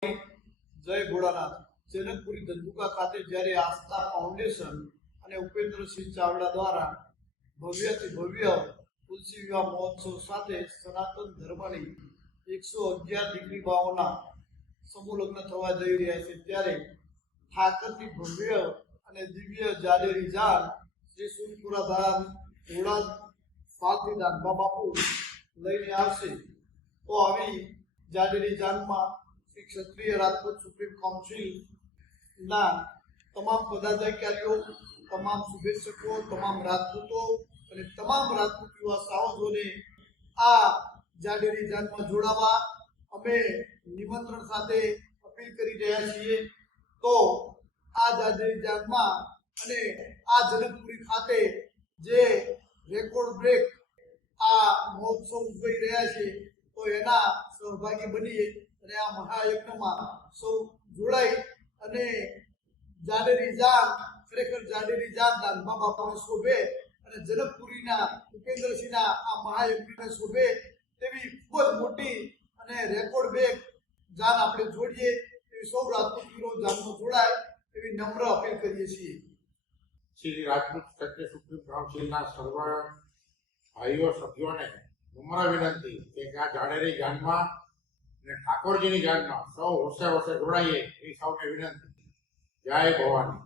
જય ભોળાનાથ જનકપુરી ધંધુકા ખાતે જ્યારે આસ્થા ફાઉન્ડેશન અને ઉપેન્દ્રસિંહ ચાવડા દ્વારા ભવ્યથી ભવ્ય તુલસી વિવાહ મહોત્સવ સાથે સનાતન ધર્મની 111 દીકરી બાઓના સમૂહ લગ્ન થવા જઈ રહ્યા છે ત્યારે ઠાકરથી ભવ્ય અને દિવ્ય જાડેરી જાન શ્રી સુરપુરા ધામ ભોળા પાલથી દાનબા બાપુ લઈને આવશે તો આવી જાડેરી જાનમાં ક્ષત્રિય રાજપૂત સુપ્રીમ કાઉન્સિલ ના તમામ પદાધિકારીઓ, તમામ શુભેચ્છકો, તમામ રાજપૂતો અને તમામ રાજપૂત યુવા સાવજોને આ જાડેરી જાનમાં જોડાવા અમે નિમંત્રણ સાથે અપીલ કરી રહ્યા છીએ। તો આ જાડેરી જાનમાં અને આ જનકપુરી ખાતે જે રેકોર્ડ બ્રેક આ મહોત્સવ ઉજવાઈ રહ્યા છે તો એના સહભાગી બનીએ અને આ મહાયજ્ઞમાં સૌ જોડાઈ અને જાડેરી જાન ખરેખર જાડેરી જાન દાનબા બાપાને શોભે અને જનકપુરીના ઉપેન્દ્રસિંહના આ મહાયજ્ઞને શોભે તેવી ખૂબ જ મોટી અને રેકોર્ડ બ્રેક જાન આપણે જોડીએ એવી સૌ રાજપૂત વીરો જાનમાં જોડાય એવી નમ્ર અપીલ કરીએ છીએ। શ્રી રાજપૂત ક્ષત્રિય સુપ્રીમ કાઉન્સિલના સર્વ ભાઈઓ સભ્યોને નમ્ર વિનંતી કે આ જાડેરી જાનમાં અને ઠાકોરજીની જાનમાં સૌ હોશે હોશે જોડાઈએ એ સૌને વિનંતી। જય ભવાની।